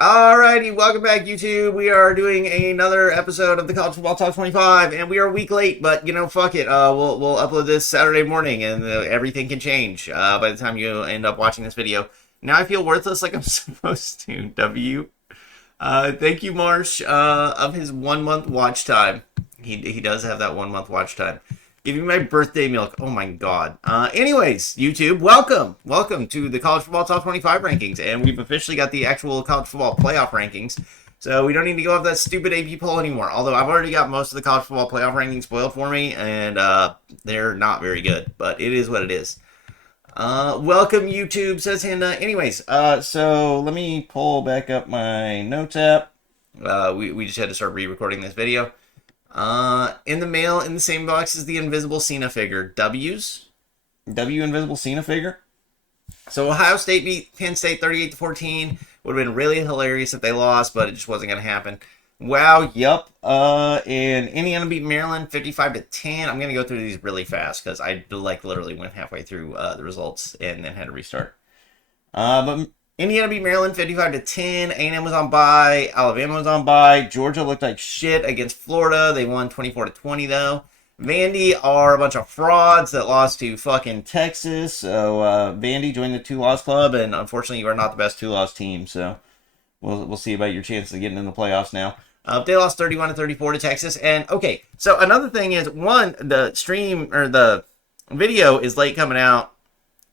Alrighty, welcome back, YouTube. We are doing another episode of the College Football Top 25, and we are a week late, but fuck it. We'll upload this Saturday morning, and everything can change by the time you end up watching this video. Now I feel worthless, like I'm supposed to. Thank you, Marsh, of his 1 month watch time. He does have that 1 month watch time. Give me my birthday milk. Oh my god. Anyways, YouTube, welcome to the College Football Top 25 rankings, and we've officially got the actual college football playoff rankings. So we don't need to go off that stupid AP poll anymore. Although I've already got most of the college football playoff rankings spoiled for me, and they're not very good. But it is what it is. Welcome, YouTube, says Hinda. Anyways, so let me pull back up my notes app. We just had to start re-recording this video. In the mail, in the same box as the Invisible Cena figure. W Invisible Cena figure. So Ohio State beat Penn State 38-14. Would have been really hilarious if they lost, but it just wasn't going to happen. Wow, yup. And Indiana beat Maryland 55-10. I'm going to go through these really fast because I literally went halfway through the results and then had to restart. But Indiana beat Maryland 55-10. A&M was on bye. Alabama was on bye. Georgia looked like shit against Florida. They won 24-20 though. Vandy are a bunch of frauds that lost to fucking Texas. So Vandy joined the 2-loss club, and unfortunately, you are not the best 2-loss team. So we'll see about your chances of getting in the playoffs now. They lost 31-34 to Texas. And okay, so another thing is the stream or the video is late coming out.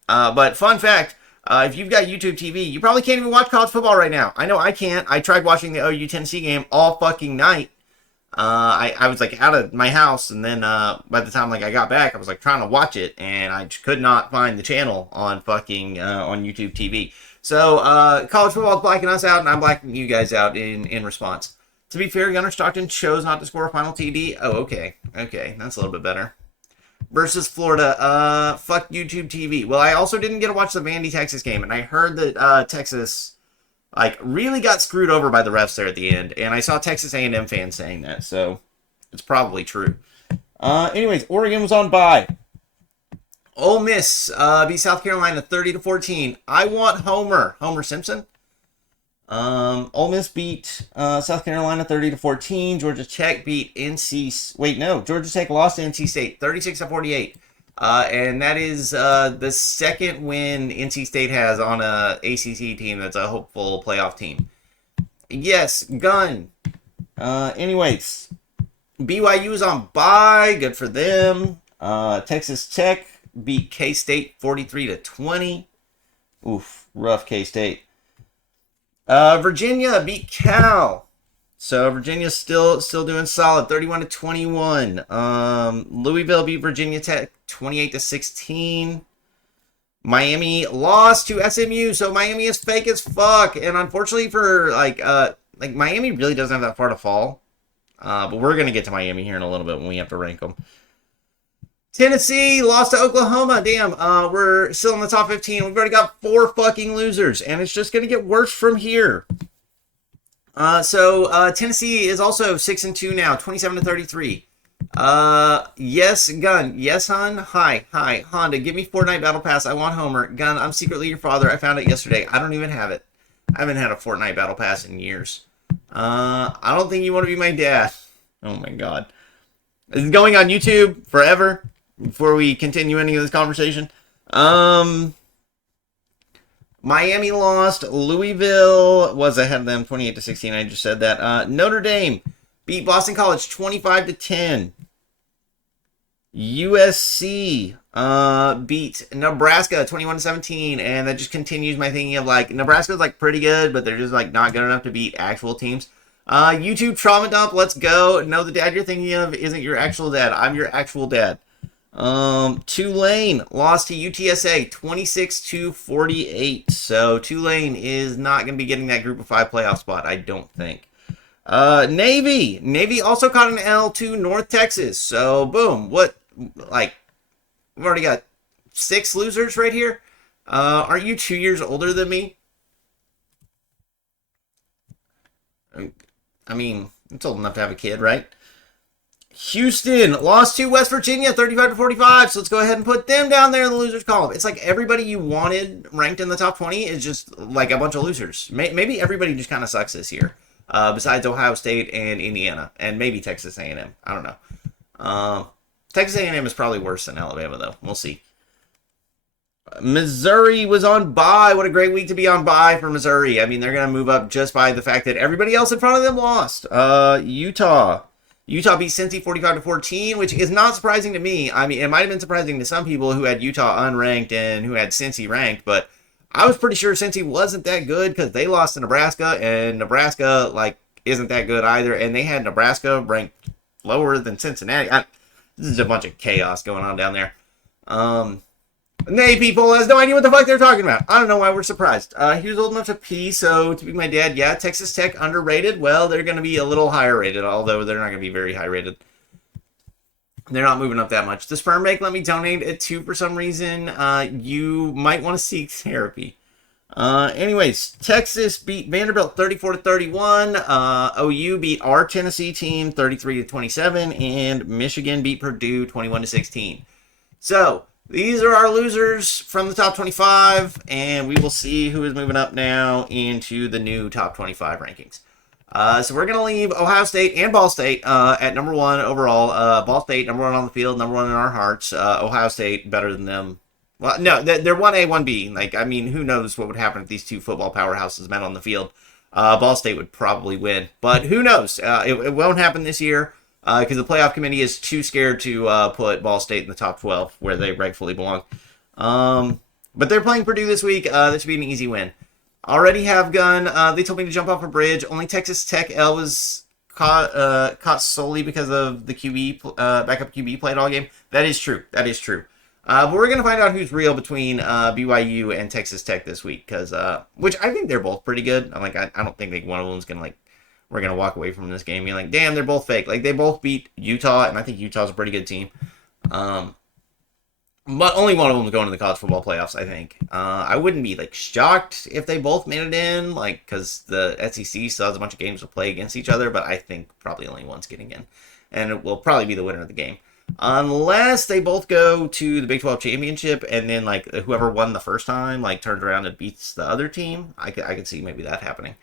But fun fact. If you've got YouTube TV, you probably can't even watch college football right now. I know I can't. I tried watching the OU Tennessee game all fucking night. I was out of my house, and then by the time I got back, I was trying to watch it, and I just could not find the channel on fucking on YouTube TV. So college football is blacking us out, and I'm blacking you guys out in response. To be fair, Gunnar Stockton chose not to score a final TD. Oh, okay, that's a little bit better. Versus Florida, fuck YouTube TV. Well, I also didn't get to watch the Vandy Texas game, and I heard that Texas really got screwed over by the refs there at the end, and I saw Texas A&M fans saying that, so it's probably true. Anyways, Oregon was on bye. Ole Miss beat South Carolina 30-14. I want Homer Simpson. Ole Miss beat South Carolina 30-14. Georgia Tech beat Georgia Tech lost to NC State 36-48. And that is the second win NC State has on a ACC team that's a hopeful playoff team. Yes, gun. Anyways, BYU is on bye. Good for them. Texas Tech beat K-State 43-20. Oof, rough K-State. Virginia beat Cal. So Virginia's still doing solid, 31-21. Louisville beat Virginia Tech 28-16. Miami lost to SMU, so Miami is fake as fuck. And unfortunately for Miami really doesn't have that far to fall. But we're gonna get to Miami here in a little bit when we have to rank them. Tennessee lost to Oklahoma. Damn, we're still in the top 15. We've already got 4 fucking losers, and it's just going to get worse from here. So Tennessee is also 6-2 now, 27-33. Yes, Gun. Yes, Hun. Hi, Honda. Give me Fortnite Battle Pass. I want Homer. Gun, I'm secretly your father. I found it yesterday. I don't even have it. I haven't had a Fortnite Battle Pass in years. I don't think you want to be my dad. Oh my god. This is going on YouTube forever. Before we continue any of this conversation, Miami lost. Louisville was ahead of them 28-16. I just said that. Notre Dame beat Boston College 25-10. USC beat Nebraska 21-17, and that just continues my thinking of Nebraska's pretty good, but they're just not good enough to beat actual teams. YouTube trauma dump. Let's go. No, the dad you're thinking of isn't your actual dad. I'm your actual dad. Tulane lost to UTSA 26-48. So Tulane is not going to be getting that group of 5 playoff spot, I don't think. Navy also caught an L to North Texas. So boom, we've already got 6 losers right here. Aren't you 2 years older than me? I mean, it's old enough to have a kid, right? Houston lost to West Virginia 35-45, so let's go ahead and put them down there in the losers column. It's like everybody you wanted ranked in the top 20 is just like a bunch of losers. Maybe everybody just kind of sucks this year, besides Ohio State and Indiana, and maybe Texas A&M. I don't know. Texas A&M is probably worse than Alabama, though. We'll see. Missouri was on bye. What a great week to be on bye for Missouri. I mean, they're going to move up just by the fact that everybody else in front of them lost. Utah beat Cincy 45-14, which is not surprising to me. I mean, it might have been surprising to some people who had Utah unranked and who had Cincy ranked, but I was pretty sure Cincy wasn't that good because they lost to Nebraska, and Nebraska, like, isn't that good either, and they had Nebraska ranked lower than Cincinnati. This is a bunch of chaos going on down there. Nay, people has no idea what the fuck they're talking about. I don't know why we're surprised. He was old enough to pee, so to be my dad, yeah, Texas Tech underrated. Well, they're going to be a little higher rated, although they're not going to be very high rated. They're not moving up that much. The sperm bank let me donate it too for some reason. You might want to seek therapy. Anyways, Texas beat Vanderbilt 34-31. OU beat our Tennessee team 33-27, and Michigan beat Purdue 21-16. So these are our losers from the top 25, and we will see who is moving up now into the new top 25 rankings. So we're going to leave Ohio State and Ball State at number 1 overall. Ball State, number 1 on the field, number 1 in our hearts. Ohio State, better than them. Well, no, they're 1A, 1B. Like, I mean, who knows what would happen if these two football powerhouses met on the field. Ball State would probably win, but who knows? It won't happen this year because the playoff committee is too scared to put Ball State in the top 12 where they rightfully belong. But they're playing Purdue this week. This should be an easy win. Already have gun. They told me to jump off a bridge. Only Texas Tech L was caught solely because of the QB backup QB played all game. That is true. That is true. But we're going to find out who's real between BYU and Texas Tech this week, because which I think they're both pretty good. I'm like, I don't think like one of them's going to like, we're going to walk away from this game being like, damn, they're both fake. Like, they both beat Utah, and I think Utah's a pretty good team. But only one of them is going to the college football playoffs, I think. I wouldn't be like shocked if they both made it in, like, because the SEC still has a bunch of games to play against each other, but I think probably only one's getting in. And it will probably be the winner of the game. Unless they both go to the Big 12 championship and then like whoever won the first time like turns around and beats the other team. I could see maybe that happening.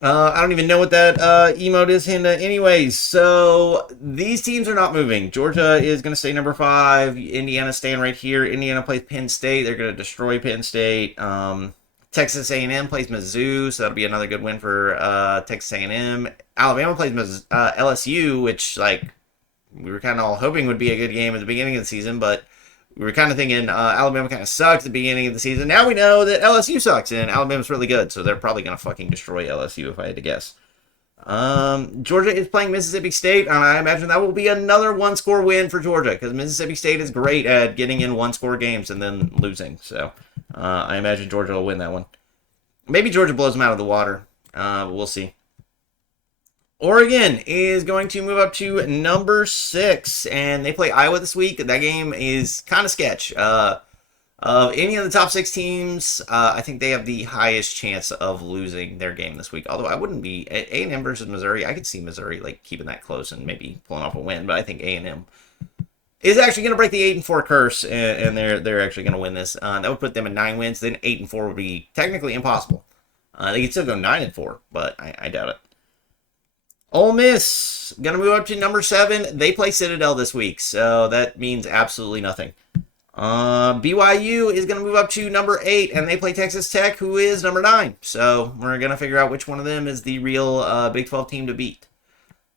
I don't even know what that emote is, Hinda. Anyways, so these teams are not moving. Georgia is going to stay number 5. Indiana's staying right here. Indiana plays Penn State. They're going to destroy Penn State. Texas A&M plays Mizzou, so that'll be another good win for Texas A&M. Alabama plays LSU, which like we were kind of all hoping would be a good game at the beginning of the season, but we were kind of thinking Alabama kind of sucked at the beginning of the season. Now we know that LSU sucks, and Alabama's really good, so they're probably going to fucking destroy LSU if I had to guess. Georgia is playing Mississippi State, and I imagine that will be another one-score win for Georgia, because Mississippi State is great at getting in one-score games and then losing, so I imagine Georgia will win that one. Maybe Georgia blows them out of the water, but we'll see. Oregon is going to move up to number 6, and they play Iowa this week. That game is kind of sketch. Of any of the top 6 teams, I think they have the highest chance of losing their game this week. Although I wouldn't be A&M versus Missouri. I could see Missouri like keeping that close and maybe pulling off a win, but I think A&M is actually going to break the 8-4 curse, and they're actually going to win this. That would put them at 9 wins. Then 8-4 would be technically impossible. They could still go 9-4, but I doubt it. Ole Miss, going to move up to number 7. They play Citadel this week, so that means absolutely nothing. BYU is going to move up to number 8, and they play Texas Tech, who is number 9. So we're going to figure out which one of them is the real Big 12 team to beat.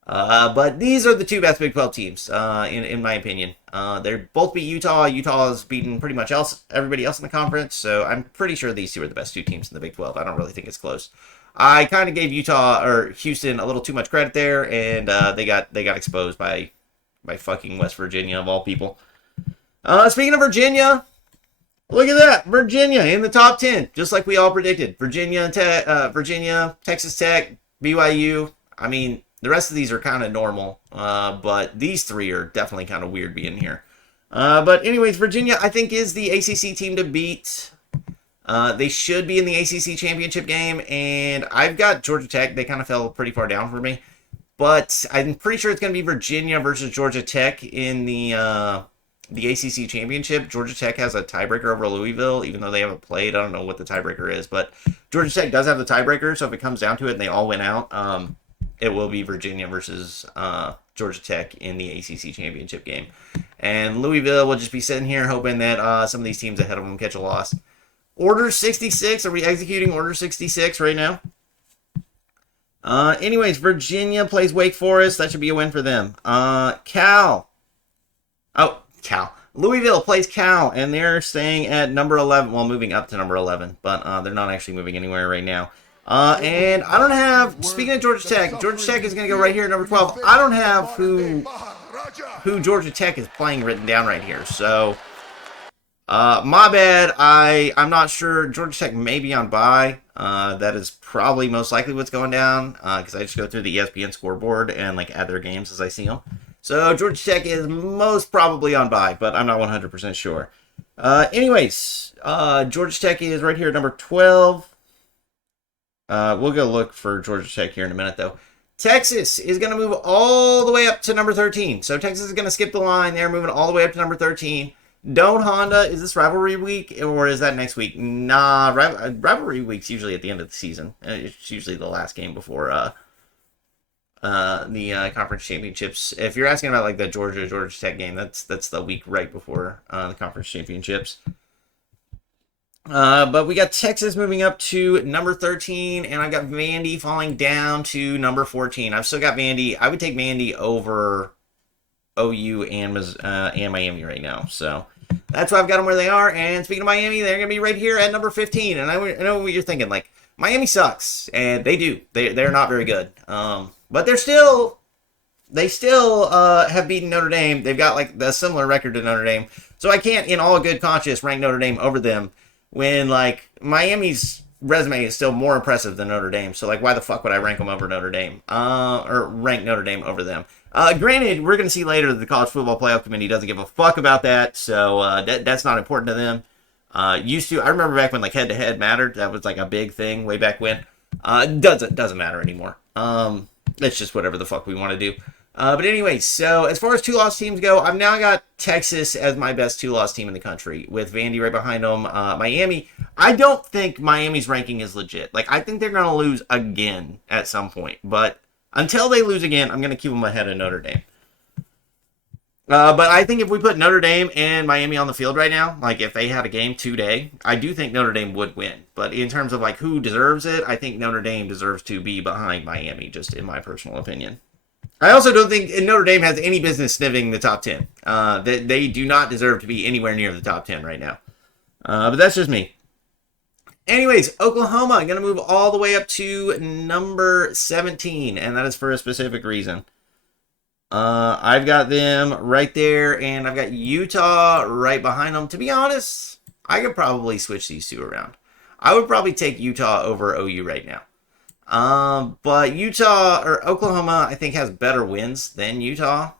But these are the 2 best Big 12 teams, in my opinion. They're both beat Utah. Utah has beaten pretty much everybody else in the conference, so I'm pretty sure these 2 are the best 2 teams in the Big 12. I don't really think it's close. I kind of gave Houston a little too much credit there, and they got exposed by fucking West Virginia of all people. Speaking of Virginia, look at that, Virginia in the top 10, just like we all predicted. Virginia, Texas Tech, BYU. I mean, the rest of these are kind of normal, but these 3 are definitely kind of weird being here. But anyways, Virginia I think is the ACC team to beat. They should be in the ACC championship game, and I've got Georgia Tech. They kind of fell pretty far down for me. But I'm pretty sure it's going to be Virginia versus Georgia Tech in the ACC championship. Georgia Tech has a tiebreaker over Louisville, even though they haven't played. I don't know what the tiebreaker is, but Georgia Tech does have the tiebreaker. So if it comes down to it and they all win out, it will be Virginia versus Georgia Tech in the ACC championship game. And Louisville will just be sitting here hoping that some of these teams ahead of them catch a loss. Order 66. Are we executing Order 66 right now? Anyways, Virginia plays Wake Forest. That should be a win for them. Louisville plays Cal, and they're staying at number 11. Well, moving up to number 11, but they're not actually moving anywhere right now. And I don't have, speaking of Georgia Tech is going to go right here at number 12. I don't have who Georgia Tech is playing written down right here. So, my bad. I'm not sure. Georgia Tech may be on bye. That is probably most likely what's going down, because I just go through the ESPN scoreboard and like add their games as I see them. So Georgia Tech is most probably on bye, but I'm not 100% sure. Anyways, Georgia Tech is right here at number 12. We'll go look for Georgia Tech here in a minute, though. Texas is going to move all the way up to number 13. So Texas is going to skip the line. They're moving all the way up to number 13. Don't Honda, is this rivalry week or is that next week? Nah, rivalry week's usually at the end of the season. It's usually the last game before the conference championships. If you're asking about like the Georgia Tech game, that's the week right before the conference championships. But we got Texas moving up to number 13, and I got Vandy falling down to number 14. I've still got Vandy. I would take Vandy over OU and Miami right now. So that's why I've got them where they are. And speaking of Miami, they're going to be right here at number 15. And I know what you're thinking, like, Miami sucks, and they do. They're not very good. But they still have beaten Notre Dame. They've got like a similar record to Notre Dame. So I can't, in all good conscience, rank Notre Dame over them when like Miami's resume is still more impressive than Notre Dame. So like, why the fuck would I rank them over Notre Dame? Or rank Notre Dame over them? Granted, we're going to see later that the College Football Playoff Committee doesn't give a fuck about that. So that's not important to them. I remember back when like head-to-head mattered. That was like a big thing way back when. Doesn't matter anymore. It's just whatever the fuck we want to do. But anyway, so as far as two-loss teams go, I've now got Texas as my best two-loss team in the country, with Vandy right behind them. Miami, I don't think Miami's ranking is legit. Like, I think they're going to lose again at some point. But until they lose again, I'm going to keep them ahead of Notre Dame. But I think if we put Notre Dame and Miami on the field right now, like if they had a game today, I do think Notre Dame would win. But in terms of like who deserves it, I think Notre Dame deserves to be behind Miami, just in my personal opinion. I also don't think Notre Dame has any business sniffing the top 10. They do not deserve to be anywhere near the top 10 right now. But that's just me. Anyways, Oklahoma going to move all the way up to number 17, and that is for a specific reason. I've got them right there, and I've got Utah right behind them. To be honest, I could probably switch these two around. I would probably take Utah over OU right now. But Utah or Oklahoma, I think, has better wins than Utah.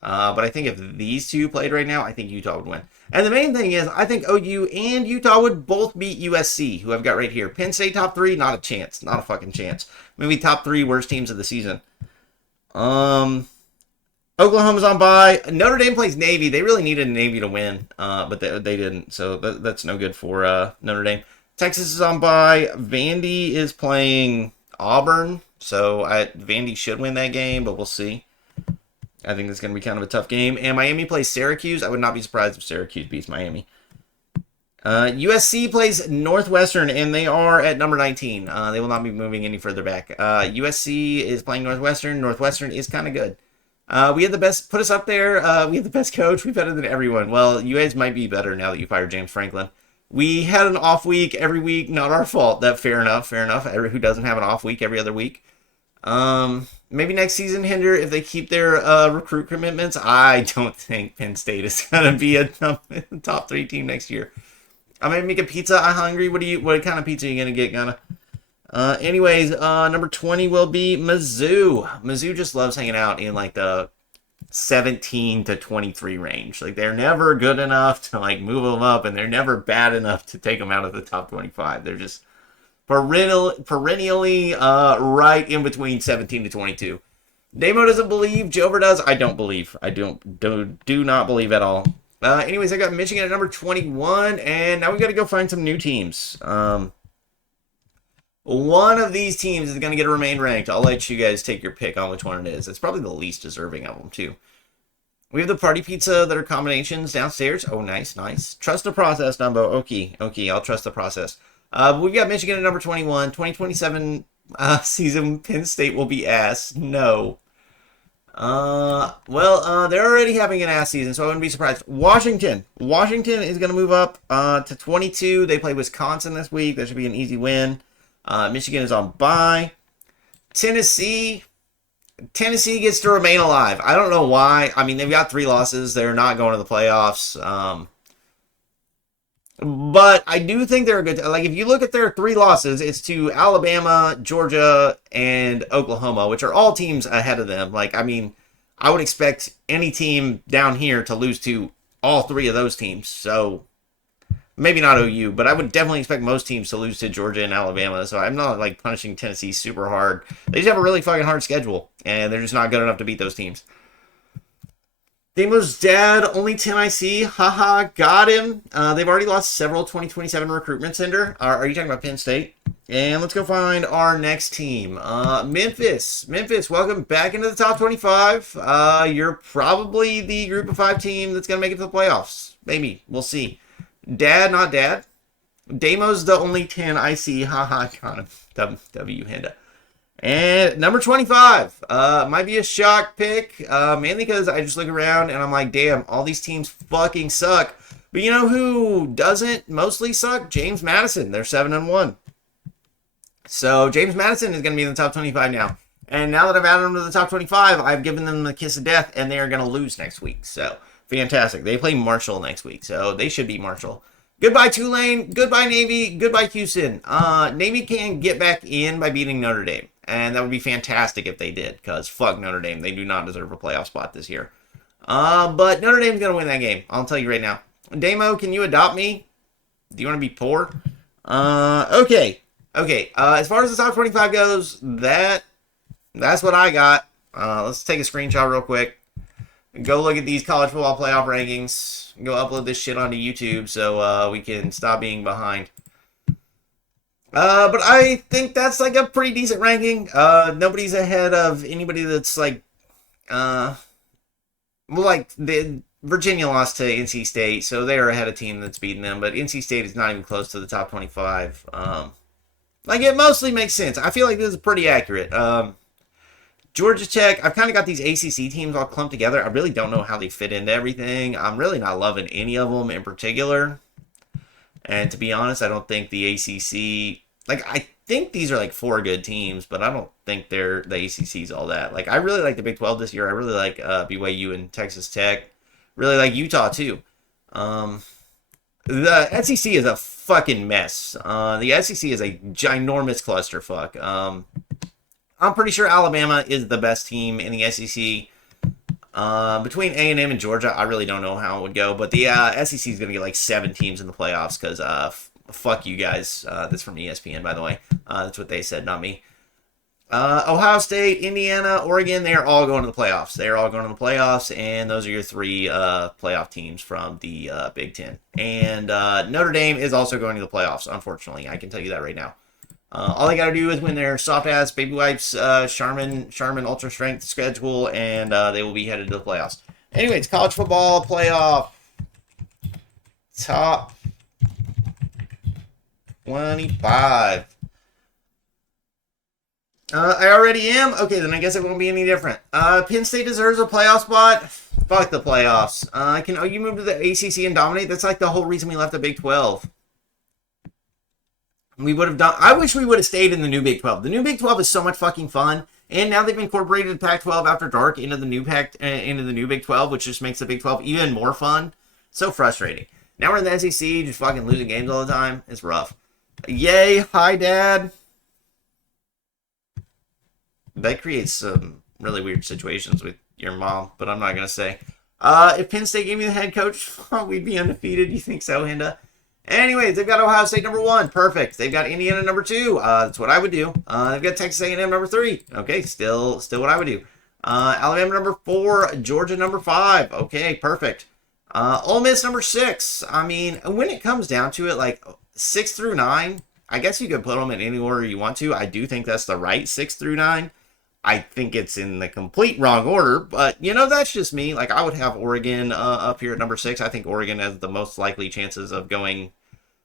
But I think if these two played right now, I think Utah would win. And the main thing is, I think OU and Utah would both beat USC, who I've got right here. Penn State top 3, not a chance. Not a fucking chance. Maybe top 3 worst teams of the season. Oklahoma's on bye. Notre Dame plays Navy. They really needed Navy to win, but they didn't. So that's no good for Notre Dame. Texas is on bye. Vandy is playing Auburn. So Vandy should win that game, but we'll see. I think it's going to be kind of a tough game. And Miami plays Syracuse. I would not be surprised if Syracuse beats Miami. USC plays Northwestern, and they are at number 19. They will not be moving any further back. USC is playing Northwestern. Northwestern is kind of good. We had the best, put us up there. We had the best coach. We're better than everyone. Well, you guys might be better now that you fired James Franklin. We had an off week every week. Not our fault. That fair enough. Who doesn't have an off week every other week? Maybe next season, Hinder, if they keep their recruit commitments. I don't think Penn State is going to be a top 3 team next year. I'm going to make a pizza. I'm hungry. What kind of pizza are you going to get, Gunna? Anyways, number 20 will be Mizzou. Mizzou just loves hanging out in like the 17 to 23 range. Like they're never good enough to like move them up, and they're never bad enough to take them out of the top 25. They're just perennially right in between 17 to 22. Damo doesn't believe. Jover does. I don't believe. I do not believe at all. Anyways, I got Michigan at number 21, and now we got to go find some new teams. One of these teams is going to get to remain ranked. I'll let you guys take your pick on which one it is. It's probably the least deserving of them, too. We have the party pizza that are combinations downstairs. Oh, nice, nice. Trust the process, Dumbo. Okay, I'll trust the process. We've got Michigan at number 21. 2027 season, Penn State will be ass. No. They're already having an ass season, so I wouldn't be surprised. Washington is going to move up to 22. They play Wisconsin this week. That should be an easy win. Michigan is on bye. Tennessee gets to remain alive. I don't know why. I mean, they've got 3 losses. They're not going to the playoffs. But I do think they're a good. Like, if you look at their 3 losses, it's to Alabama, Georgia, and Oklahoma, which are all teams ahead of them. Like, I mean, I would expect any team down here to lose to all 3 of those teams. So, maybe not OU, but I would definitely expect most teams to lose to Georgia and Alabama. So I'm not, like, punishing Tennessee super hard. They just have a really fucking hard schedule, and they're just not good enough to beat those teams. Damo's dad, only 10 IC. Haha, got him. They've already lost several 2027 recruitments, Ender. Are you talking about Penn State? And let's go find our next team. Memphis, welcome back into the top 25. You're probably the group of 5 team that's going to make it to the playoffs. Maybe. We'll see. Dad, not dad. Damo's the only 10 IC. Haha, got him. W, Henda. And number 25, might be a shock pick, mainly because I just look around and I'm like, damn, all these teams fucking suck. But you know who doesn't mostly suck? James Madison. They're 7-1. So James Madison is going to be in the top 25 now. And now that I've added them to the top 25, I've given them the kiss of death, and they are going to lose next week. So fantastic. They play Marshall next week, so they should beat Marshall. Goodbye, Tulane. Goodbye, Navy. Goodbye, Houston. Navy can get back in by beating Notre Dame. And that would be fantastic if they did, because fuck Notre Dame. They do not deserve a playoff spot this year. But Notre Dame's going to win that game. I'll tell you right now. Damo, can you adopt me? Do you want to be poor? Okay. As far as the top 25 goes, that's what I got. Let's take a screenshot real quick. Go look at these college football playoff rankings. Go upload this shit onto YouTube so we can stop being behind. But I think that's like a pretty decent ranking. Nobody's ahead of anybody that's like, Virginia lost to NC State, so they are ahead of team that's beating them, but NC State is not even close to the top 25. It mostly makes sense. I feel like this is pretty accurate. Georgia Tech, I've kind of got these ACC teams all clumped together. I really don't know how they fit into everything. I'm really not loving any of them in particular. And to be honest, I don't think the ACC... I think these are, 4 good teams, but I don't think the ACC's all that. I really like the Big 12 this year. I really like BYU and Texas Tech. Really like Utah, too. The SEC is a fucking mess. The SEC is a ginormous clusterfuck. I'm pretty sure Alabama is the best team in the SEC. Between A&M and Georgia, I really don't know how it would go. But the SEC is going to get 7 teams in the playoffs because fuck you guys. That's from ESPN, by the way. That's what they said, not me. Ohio State, Indiana, Oregon, they are all going to the playoffs. They are all going to the playoffs, and those are your 3 playoff teams from the Big Ten. And Notre Dame is also going to the playoffs, unfortunately. I can tell you that right now. All they got to do is win their soft-ass baby wipes Charmin Ultra Strength schedule, and they will be headed to the playoffs. Anyways, college football playoff top 25. I already am? Okay, then I guess it won't be any different. Penn State deserves a playoff spot. Fuck the playoffs. Can OU move to the ACC and dominate? That's the whole reason we left the Big 12. We would have done... I wish we would have stayed in the new Big 12. The new Big 12 is so much fucking fun. And now they've incorporated Pac-12 After Dark into the new Big 12, which just makes the Big 12 even more fun. So frustrating. Now we're in the SEC, just fucking losing games all the time. It's rough. Yay. Hi, Dad. That creates some really weird situations with your mom, but I'm not going to say. If Penn State gave me the head coach, we'd be undefeated. You think so, Hinda? Anyways, they've got Ohio State number 1. Perfect. They've got Indiana number 2. That's what I would do. They've got Texas A&M number 3. Okay, still what I would do. Alabama number 4, Georgia number 5. Okay, perfect. Ole Miss number 6. I mean, when it comes down to it, like 6 through 9, I guess you could put them in any order you want to. I do think that's the right 6 through 9. I think it's in the complete wrong order, but that's just me. Like, I would have Oregon up here at number 6. I think Oregon has the most likely chances of going,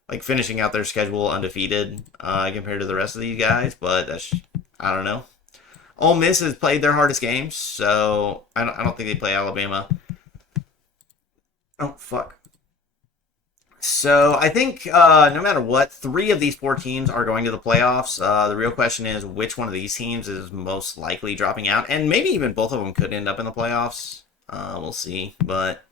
like, finishing out their schedule undefeated compared to the rest of these guys, but I don't know. Ole Miss has played their hardest games, so I don't think they play Alabama. Oh, fuck. So I think no matter what, 3 of these 4 teams are going to the playoffs. The real question is which one of these teams is most likely dropping out, and maybe even both of them could end up in the playoffs. We'll see, but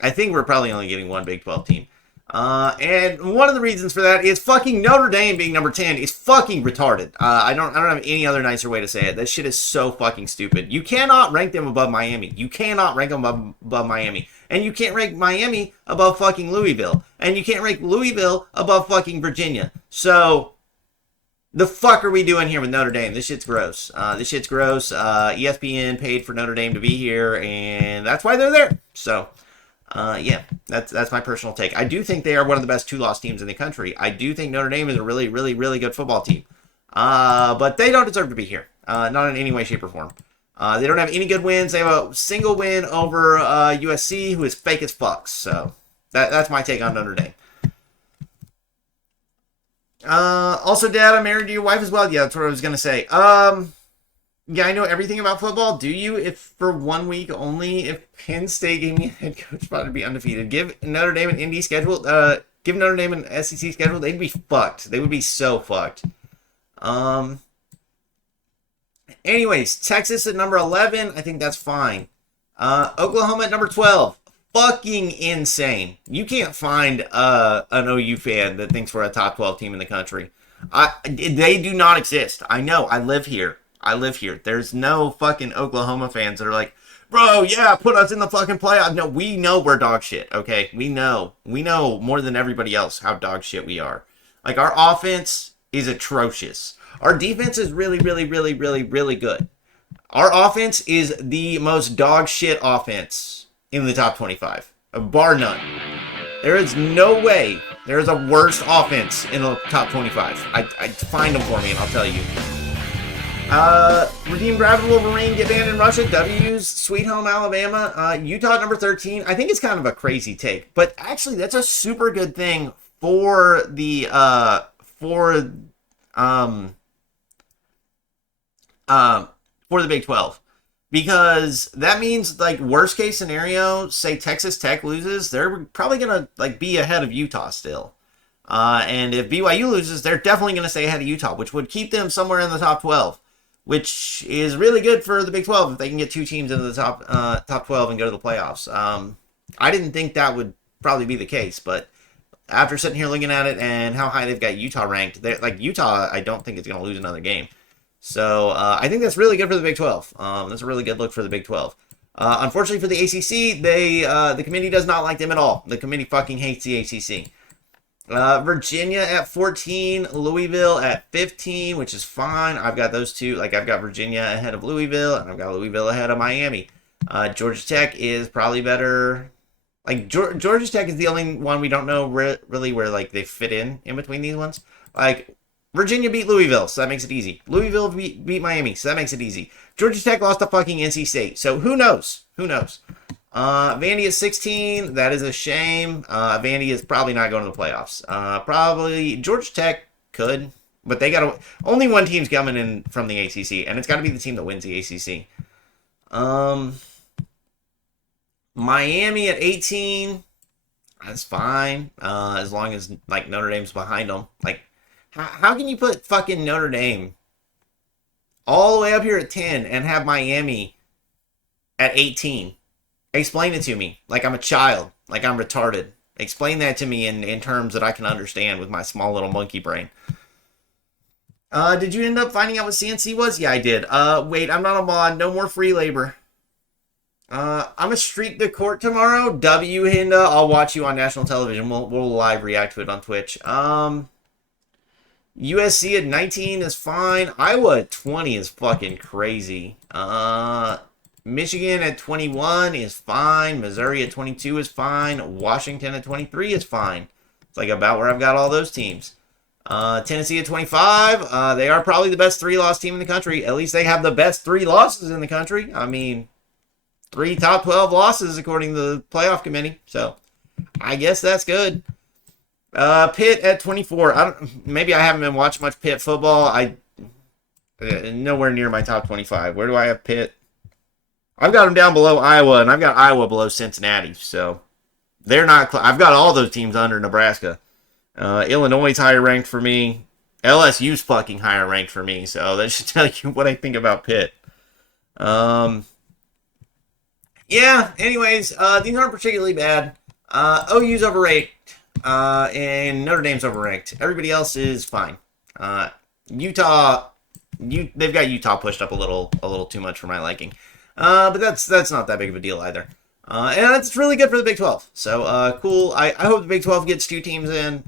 I think we're probably only getting one Big 12 team. And one of the reasons for that is fucking Notre Dame being number 10 is fucking retarded. I don't have any other nicer way to say it. That shit is so fucking stupid. You cannot rank them above Miami. You cannot rank them above Miami. And you can't rank Miami above fucking Louisville. And you can't rank Louisville above fucking Virginia. So, the fuck are we doing here with Notre Dame? This shit's gross. ESPN paid for Notre Dame to be here, and that's why they're there. So, yeah, that's my personal take. I do think they are one of the best 2-loss teams in the country. I do think Notre Dame is a really, really, really good football team. But they don't deserve to be here. Not in any way, shape, or form. They don't have any good wins. They have a single win over USC, who is fake as fuck. So that's my take on Notre Dame. Also, Dad, I'm married to your wife as well. Yeah, that's what I was going to say. Yeah, I know everything about football. Do you? If for 1 week only, if Penn State gave me a head coach spot to be undefeated, give Notre Dame an Indy schedule, give Notre Dame an SEC schedule, they'd be fucked. They would be so fucked. Anyways, Texas at number 11, I think that's fine. Oklahoma at number 12, fucking insane. You can't find an OU fan that thinks we're a top 12 team in the country. They do not exist. I know. I live here. There's no fucking Oklahoma fans that are like, bro, yeah, put us in the fucking playoff. No, we know we're dog shit, okay? We know more than everybody else how dog shit we are. Like, our offense is atrocious. Our defense is really, really, really, really, really good. Our offense is the most dog shit offense in the top 25, bar none. There is no way there is a worse offense in the top 25. I find them for me and I'll tell you. Redeemed Rabbit Wolverine, get banned in Russia. W's, Sweet Home Alabama. Utah at number 13. I think it's kind of a crazy take, but actually that's a super good thing for the Big 12, because that means, like, worst case scenario, say Texas Tech loses, they're probably gonna be ahead of Utah still, and if BYU loses, they're definitely gonna stay ahead of Utah, which would keep them somewhere in the top 12, which is really good for the Big 12 if they can get 2 teams into the top 12 and go to the playoffs. I didn't think that would probably be the case, but after sitting here looking at it and how high they've got Utah ranked, Utah, I don't think is going to lose another game. So I think that's really good for the Big 12. That's a really good look for the Big 12. Unfortunately for the ACC, the committee does not like them at all. The committee fucking hates the ACC. Virginia at 14, Louisville at 15, which is fine. I've got those two. I've got Virginia ahead of Louisville, and I've got Louisville ahead of Miami. Georgia Tech is probably better. Georgia Tech is the only one we don't know really where they fit in between these ones. Virginia beat Louisville, so that makes it easy. Louisville beat Miami, so that makes it easy. Georgia Tech lost to fucking NC State, so who knows? Vandy is 16. That is a shame. Vandy is probably not going to the playoffs. Probably Georgia Tech could, but they got only one team's coming in from the ACC, and it's got to be the team that wins the ACC. Miami at 18. That's fine, as long as Notre Dame's behind them. How can you put fucking Notre Dame all the way up here at 10 and have Miami at 18? Explain it to me like I'm a child, like I'm retarded. Explain that to me in terms that I can understand with my small little monkey brain. Did you end up finding out what CNC was? Yeah, I did. Wait, I'm not a mod. No more free labor. I'm a streak the court tomorrow. W, Hinda. I'll watch you on national television. We'll live react to it on Twitch. USC at 19 is fine. Iowa at 20 is fucking crazy. Michigan at 21 is fine. Missouri at 22 is fine. Washington at 23 is fine. It's like about where I've got all those teams. Tennessee at 25. They are probably the best 3-loss team in the country. At least they have the best 3 losses in the country. I mean, 3 top 12 losses according to the playoff committee. So I guess that's good. Pitt at 24. Maybe I haven't been watching much Pitt football. Nowhere near my top 25. Where do I have Pitt? I've got them down below Iowa, and I've got Iowa below Cincinnati. So they're not. I've got all those teams under Nebraska. Illinois is higher ranked for me. LSU's fucking higher ranked for me. So that should tell you what I think about Pitt. Yeah. Anyways, these aren't particularly bad. OU's overrated. And Notre Dame's overranked. Everybody else is fine. Utah, they've got Utah pushed up a little too much for my liking. But that's not that big of a deal either. And that's really good for the Big 12. So, cool. I hope the Big 12 gets 2 teams in.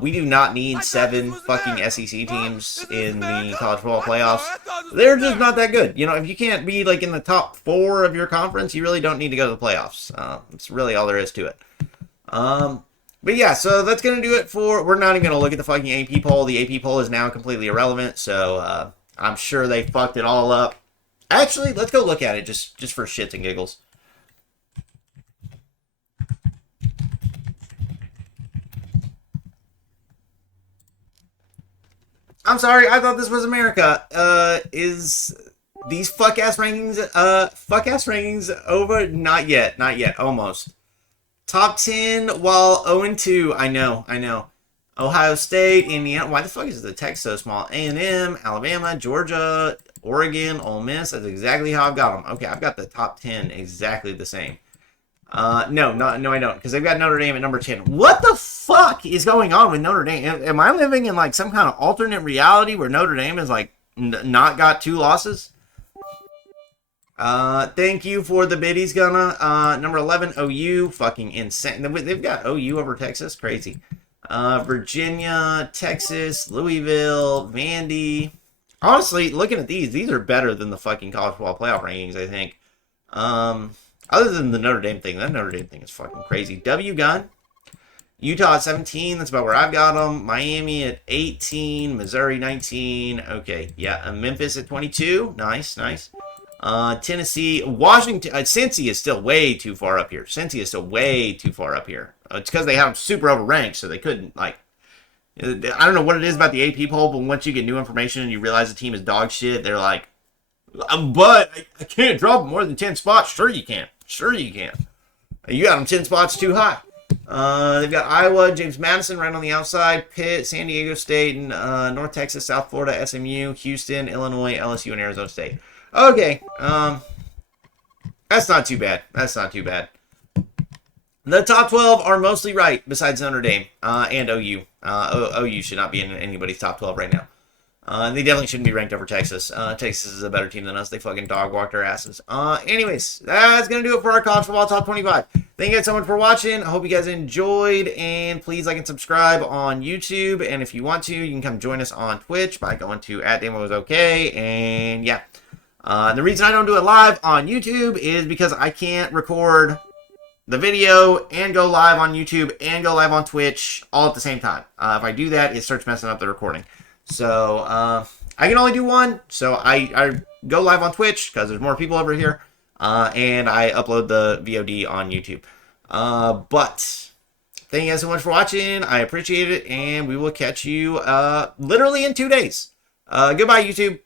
We do not need 7 fucking SEC teams in the college football playoffs. They're just not that good. You know, if you can't be like in the top 4 of your conference, you really don't need to go to the playoffs. That's really all there is to it. But yeah, so that's going to do it for... We're not even going to look at the fucking AP poll. The AP poll is now completely irrelevant, so I'm sure they fucked it all up. Actually, let's go look at it just for shits and giggles. I'm sorry, I thought this was America. Is these fuck-ass rankings over? Not yet, almost. Top 10 while 0-2. I know. Ohio State, Indiana. Why the fuck is the text so small? A&M, Alabama, Georgia, Oregon, Ole Miss. That's exactly how I've got them. Okay, I've got the top 10 exactly the same. No, I don't, because they've got Notre Dame at number 10. What the fuck is going on with Notre Dame? Am I living in like some kind of alternate reality where Notre Dame is like not got 2 losses? Thank you for the biddies, Gunna. Number 11, OU. Fucking insane. They've got OU over Texas. Crazy. Virginia, Texas, Louisville, Vandy. Honestly, looking at these are better than the fucking college football playoff rankings, I think. Other than the Notre Dame thing. That Notre Dame thing is fucking crazy. W Gun. Utah at 17. That's about where I've got them. Miami at 18. Missouri 19. Okay, yeah. Memphis at 22. Nice. Tennessee. Washington. Cincy is still way too far up here. It's because they have them super overranked, so they couldn't, like... I don't know what it is about the AP poll, but once you get new information and you realize the team is dog shit, they're like... But I can't drop more than 10 spots. Sure you can. You got them 10 spots too high. They've got Iowa, James Madison right on the outside, Pitt, San Diego State, and North Texas, South Florida, SMU, Houston, Illinois, LSU, and Arizona State. Okay, that's not too bad. The top 12 are mostly right, besides Notre Dame and OU. OU should not be in anybody's top 12 right now. They definitely shouldn't be ranked over Texas. Texas is a better team than us. They fucking dog walked our asses. Anyways, that's going to do it for our college football top 25. Thank you guys so much for watching. I hope you guys enjoyed. And please like and subscribe on YouTube. And if you want to, you can come join us on Twitch by going to @DamoIsOK. And yeah. The reason I don't do it live on YouTube is because I can't record the video and go live on YouTube and go live on Twitch all at the same time. If I do that, it starts messing up the recording. So, I can only do one, so I go live on Twitch, because there's more people over here, and I upload the VOD on YouTube. But, thank you guys so much for watching, I appreciate it, and we will catch you, literally in 2 days. Goodbye, YouTube.